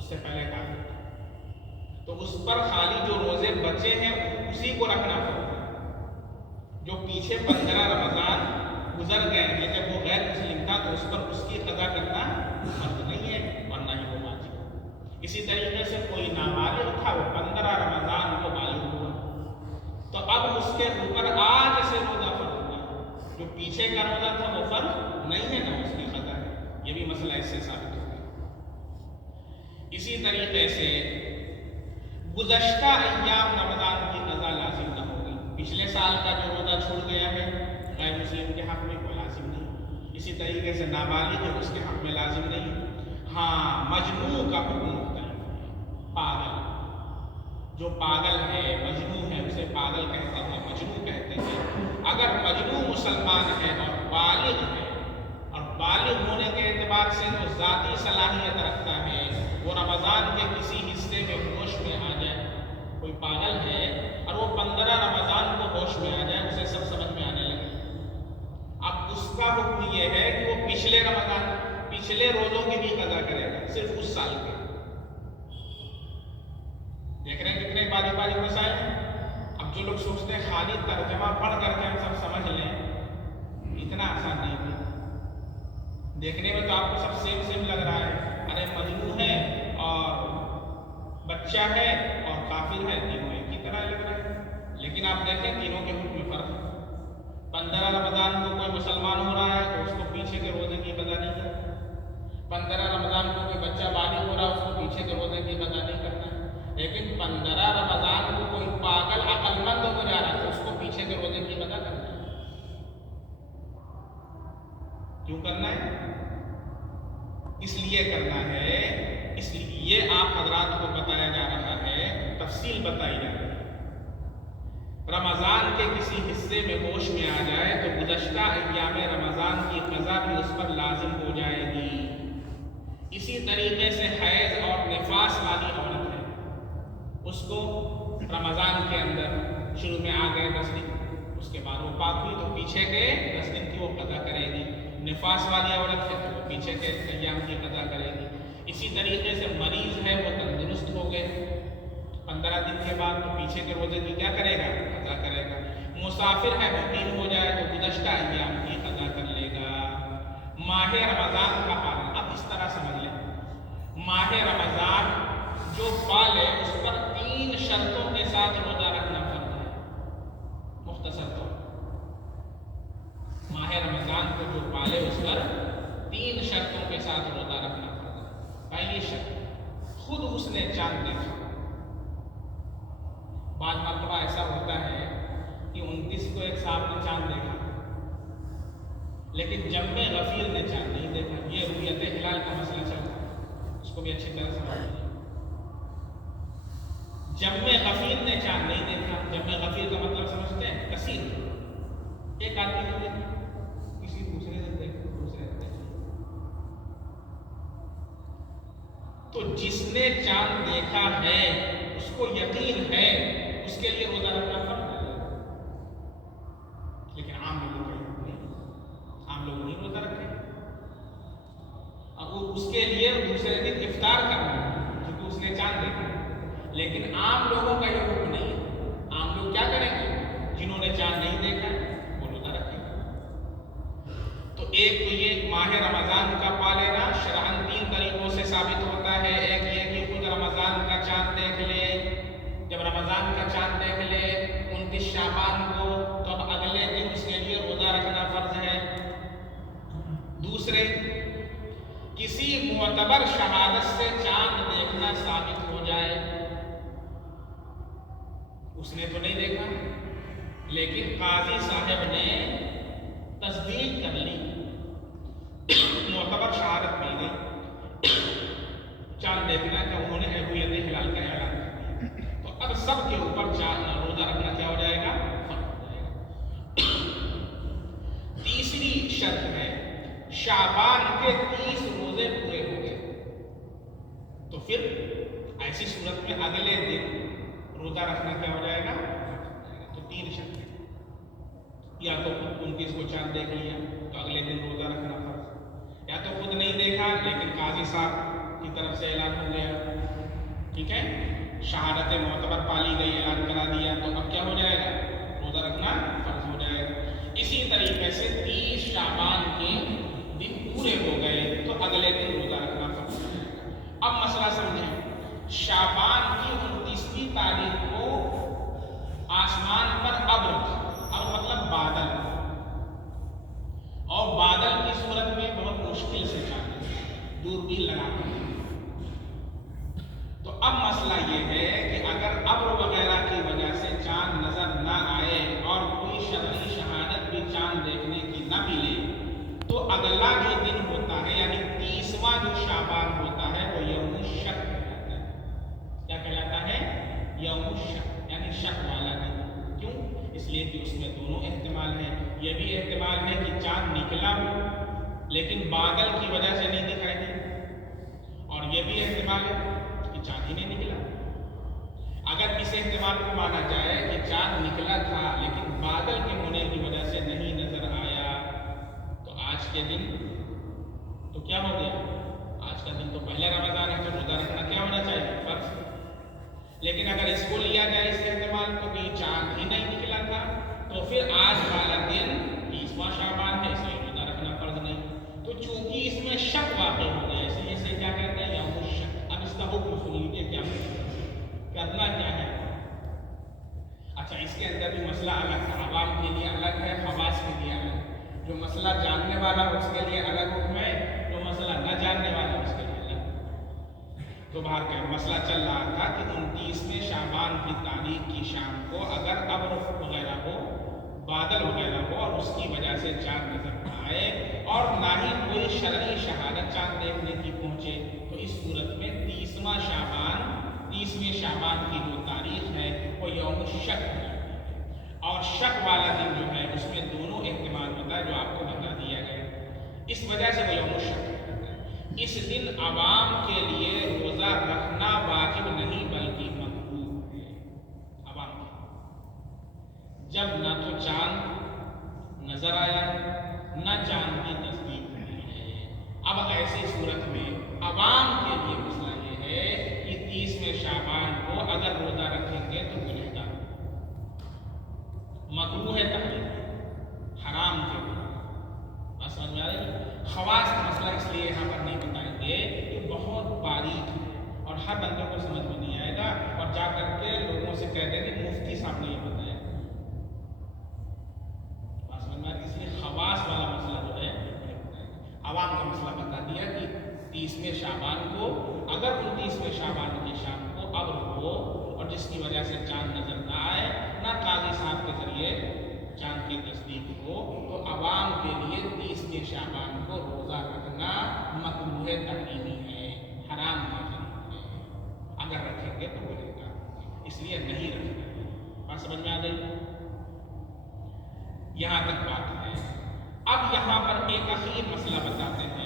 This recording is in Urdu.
اس سے پہلے کافر تھا، تو اس پر خالی جو روزے بچے ہیں اسی کو رکھنا فرض ہے۔ جو پیچھے 15 رمضان گزر گئے ہیں جب وہ غیر مسلم تھا تو اس پر اس کی قضا کرنا فرض نہیں ہے اور نہ ہی وہ واجب۔ اسی طریقے سے کوئی نابالغ تھا، وہ 15 رمضان کو بالغ ہوا تو اب اس کے اوپر آج سے روزہ فرض ہوا، جو پیچھے کا روزہ تھا وہ فرض نہیں ہے نہ اس کی قضا ہے۔ یہ بھی مسئلہ اس سے ثابت ہو گیا۔ اسی طریقے سے گزشتہ ایام رمضان کی قضا لازم نہ ہوگی۔ پچھلے سال کا جو روزہ چھوڑ گیا ہے غیر مسلم کے حق میں وہ لازم نہیں۔ اسی طریقے سے نابالغ ہے اس کے حق میں لازم نہیں۔ ہاں مجنون کا حکم مختلف ہے۔ پاگل، جو پاگل ہے مجنون ہے اسے پاگل کہتے ہیں، مجنون کہتے ہیں۔ اگر مجنون مسلمان ہے اور بالغ ہے، اور بالغ ہونے کے اعتبار سے جو ذاتی صلاحیت رکھتا ہے، وہ رمضان کے کسی حصے میں ہوش میں آ جائے، کوئی پاگل ہے اور وہ 15 رمضان کو ہوش میں آ جائے، اسے سب سمجھ میں آنے لگے، اب اس کا حکم یہ ہے کہ وہ پچھلے رمضان پچھلے روزوں کی بھی قضا کرے گا، صرف اس سال کے۔ دیکھ رہے ہیں کتنے باری باری مسائل ہیں۔ اب جو لوگ سوچتے ہیں خالی ترجمہ پڑھ کر کے ہم سب سمجھ لیں، اتنا آسان نہیں ہے۔ دیکھنے میں تو آپ کو سب سیم سیم لگ رہا ہے، ارے مجنون ہے اور بچہ ہے اور کافر ہے، تینوں ایک ہی طرح لگ رہا ہے، لیکن آپ دیکھیں تینوں کے حکم میں فرق ہے۔ 15 رمضان کو کوئی مسلمان ہو رہا ہے تو اس کو پیچھے کے روزے کی قضا نہیں کرنا، 15 رمضان کو کوئی بچہ بالغ ہو رہا ہے اس کو پیچھے کے روزے کی قضا نہیں کرنا، لیکن 15 رمضان کو کوئی پاگل عقل مند ہو جا رہا ہے تو اس کو پیچھے کے روزے کی قضا کرنا ہے۔ کیوں کرنا ہے؟ اس لیے کرنا ہے، اس لیے آپ حضرات کو بتایا جا رہا ہے، تفصیل بتائی جا رہی ہے۔ رمضان کے کسی حصے میں ہوش میں آ جائے تو گزشتہ ایام رمضان کی قضا بھی اس پر لازم ہو جائے گی۔ اسی طریقے سے حیض اور نفاس والی عورت ہے، اس کو رمضان کے اندر شروع میں آ گئے 10 دن، اس کے بعد وہ پاک ہوئی تو پیچھے کے 10 دن کی وہ قضا کرے گی۔ نفاس والی عورت ہے تو وہ پیچھے کے ایام کی قضا کرے گی۔ اسی طریقے سے مریض ہے، وہ تندرست ہو گئے 15 دن کے بعد تو پیچھے کے روزے کی کیا کرے گا؟ قضا کرے گا۔ مسافر ہے، مقیم ہو جائے تو گزشتہ ایام کی قضا کر لے گا۔ ماہ رمضان کا پالن، اب اس طرح سمجھ لیں، ماہ رمضان جو پالے اس پر 3 شرطوں کے ساتھ روزہ رکھنا فرض ہے۔ مختصر طور ماہ رمضان کو جو پالے اس پر 3 شرطوں کے ساتھ روزہ رکھنا فرض ہے۔ پہلی شرط، خود اس نے چاند دیکھا۔ بعض مرتبہ ایسا ہوتا ہے کہ 29 کو ایک صاحب نے چاند دیکھا لیکن جم غفیر نے چاند نہیں دیکھا۔ یہ رؤیت ہلال کا مسئلہ چل رہا ہے، اس کو بھی اچھی طرح سمجھ لیجیے۔ جم غفیر نے چاند نہیں دیکھا، جم غفیر کا مطلب سمجھتے ہیں؟ کثیر، ایک آدمی نے دیکھا، کسی دوسرے نے دیکھا، دوسرے نے دیکھا، تو جس نے چاند دیکھا ہے اس کو یقین ہے، اس کے لیے روزہ رکھنا فرض ہے۔ لیکن عام لوگوں کا حکم نہیں، عام لوگ نہیں روزہ رکھیں، اب اس کے لیے دوسرے دن افطار کرنا ہے کیونکہ اس نے چاند دیکھا، لیکن عام لوگوں کا یہ حکم نہیں ہے۔ عام لوگ کیا کریں گے؟ جنہوں نے چاند نہیں دیکھا وہ روزہ رکھیں گے۔ تو ایک تو یہ ماہ رمضان کا پا لینا شرعاً 3 طریقوں سے ثابت ہوتا ہے۔ ایک یہ کہ خود رمضان کا چاند دیکھ لے، جب رمضان کا چاند دیکھ لے 29 شعبان کو تو اب اگلے دن اس کے لیے روزہ رکھنا فرض ہے۔ دوسرے، کسی معتبر شہادت سے چاند دیکھنا ثابت ہو جائے، اس نے تو نہیں دیکھا لیکن قاضی صاحب نے تصدیق کر لی، معتبر شہادت مل گئی، چاند دیکھنا کہ انہوں نے رؤیت ہلال کا اعلان کر دیا، تو اب سب کے اوپر روزہ رکھنا کیا ہو جائے گا؟ فرض ہو جائے گا۔ تیسری شرط ہے شعبان کے 30 روزے پورے ہو گئے تو پھر ایسی صورت میں اگلے دن روزہ رکھنا کیا ہو جائے گا؟ تو 3 شرط ہے، یا تو خود 29 کو چاند دیکھ لیا تو اگلے دن روزہ رکھنا فرض، یا تو خود نہیں دیکھا لیکن قاضی صاحب کی طرف سے اعلان ہو گیا، ٹھیک ہے، شہادت معتبر پالی گئی، اعلان کرا دیا، تو اب کیا ہو جائے گا؟ روزہ رکھنا فرض ہو جائے گا۔ اسی طریقے سے 30 شعبان کے دن پورے ہو گئے تو اگلے دن روزہ رکھنا فرض ہو جائے گا۔ اب مسئلہ سمجھیں، شعبان کی 29ویں تاریخ کو آسمان پر ابر مطلب بادل، اور بادل کی صورت میں بہت مشکل سے چاند دوربین لگا کر، تو اب مسئلہ یہ ہے کہ اگر ابر وغیرہ کی وجہ سے چاند نظر نہ آئے اور کوئی شرعی شہادت بھی چاند دیکھنے کی نہ ملے، تو اگلا جو دن ہوتا ہے یعنی 30واں جو شعبان ہوتا ہے وہ یوم الشک کہلاتا ہے۔ کیا کہلاتا ہے؟ یوم الشک، یعنی شک والا دن۔ کیوں؟ اس لیے کہ اس میں دونوں احتمال ہیں، یہ بھی احتمال ہے کہ چاند نکلا ہو لیکن بادل کی وجہ سے نہیں دکھائی دی، اور یہ بھی احتمال ہے کہ چاند ہی نہیں نکلا۔ اگر اس احتمال کو مانا جائے کہ چاند نکلا تھا لیکن بادل کے ہونے کی وجہ سے نہیں نظر آیا، تو آج کے دن تو کیا ہو گیا؟ آج کا دن تو پہلا رمضان ہے، تو روزہ رکھنا کیا ہونا چاہیے؟ فرض۔ لیکن اگر اس کو لیا جائے اس احتمال کو کہ چاند ہی نہیں نکلا تھا، تو پھر آج والا دن 30واں شعبان ہے، اس لیے روزہ رکھنا فرض نہیں۔ تو چونکہ اس میں شک واقع ہو گیا، اس لیے اسے کیا کہتے ہیں؟ یوم الشک۔ اب اس کا حکم سن لیجیے کیا کرنا کیا ہے۔ اچھا، اس کے اندر بھی مسئلہ الگ ہے، عوام کے لیے الگ ہے، خواص کے لیے الگ۔ جو مسئلہ جاننے والا اس کے لیے الگ حکم ہے، جو مسئلہ نہ جاننے والا اس کے لیے الگ۔ تو باہر کا مسئلہ چل رہا تھا کہ 29ویں شعبان کی تاریخ کی شام کو اگر ابر وغیرہ ہو، بادل وغیرہ ہو، اور اس کی وجہ سے چاند نظر نہ آئے اور نہ ہی کوئی شرعی شہادت چاند دیکھنے کی پہنچے، تو اس صورت میں 30واں شعبان، 30ویں شعبان کی جو تاریخ ہے وہ یوم الشک ہے، اور شک والا دن جو ہے اس میں دونوں احتمال ہوتا ہے جو آپ کو بتا دیا گیا، اس وجہ سے وہ یوم الشک ہے۔ اس دن عوام کے لیے روزہ رکھنا واجب نہیں بلکہ مکروہ ہے۔ عوام کے جب نہ تو چاند نظر آیا نہ چاند کی تصدیق ہوئی ہے، اب ایسی صورت میں عوام کے لیے مسئلہ یہ ہے کہ 30ویں شعبان کو اگر روزہ رکھیں گے تو گنہگار، مکروہ ہے، تحریم، حرام کے لیے۔ بات سمجھ میں آ رہی ہے؟ خواص کا مسئلہ اس لیے یہاں پر نہیں بتائیں گے کہ بہت باریک ہے اور ہر بندے کو سمجھ میں نہیں آئے گا، اور جا کر کے لوگوں سے کہہ دیں کہ مفتی صاحب نے یہ بتایا۔ بات سمجھ میں آ رہی ہے؟ اس لیے خواص والا مسئلہ جو ہے عوام کا مسئلہ بتا دیا کہ 30ویں شعبان کو اگر 29ویں شعبان کی شام کو ابر ہو اور جس کی وجہ سے چاند نظر نہ آئے، نہ قاضی صاحب کے ذریعے چاند کی تصدیق ہو، تو عوام کے لیے 30ویں شعبان کو روزہ رکھنا مکروہ تحریمی ہے، حرام ہے۔ اگر رکھیں گے تو بولے گا، اس لیے نہیں رکھنا۔ بات سمجھ میں آ گئی؟ یہاں تک بات ہے۔ اب یہاں پر ایک اخیر مسئلہ بتاتے ہیں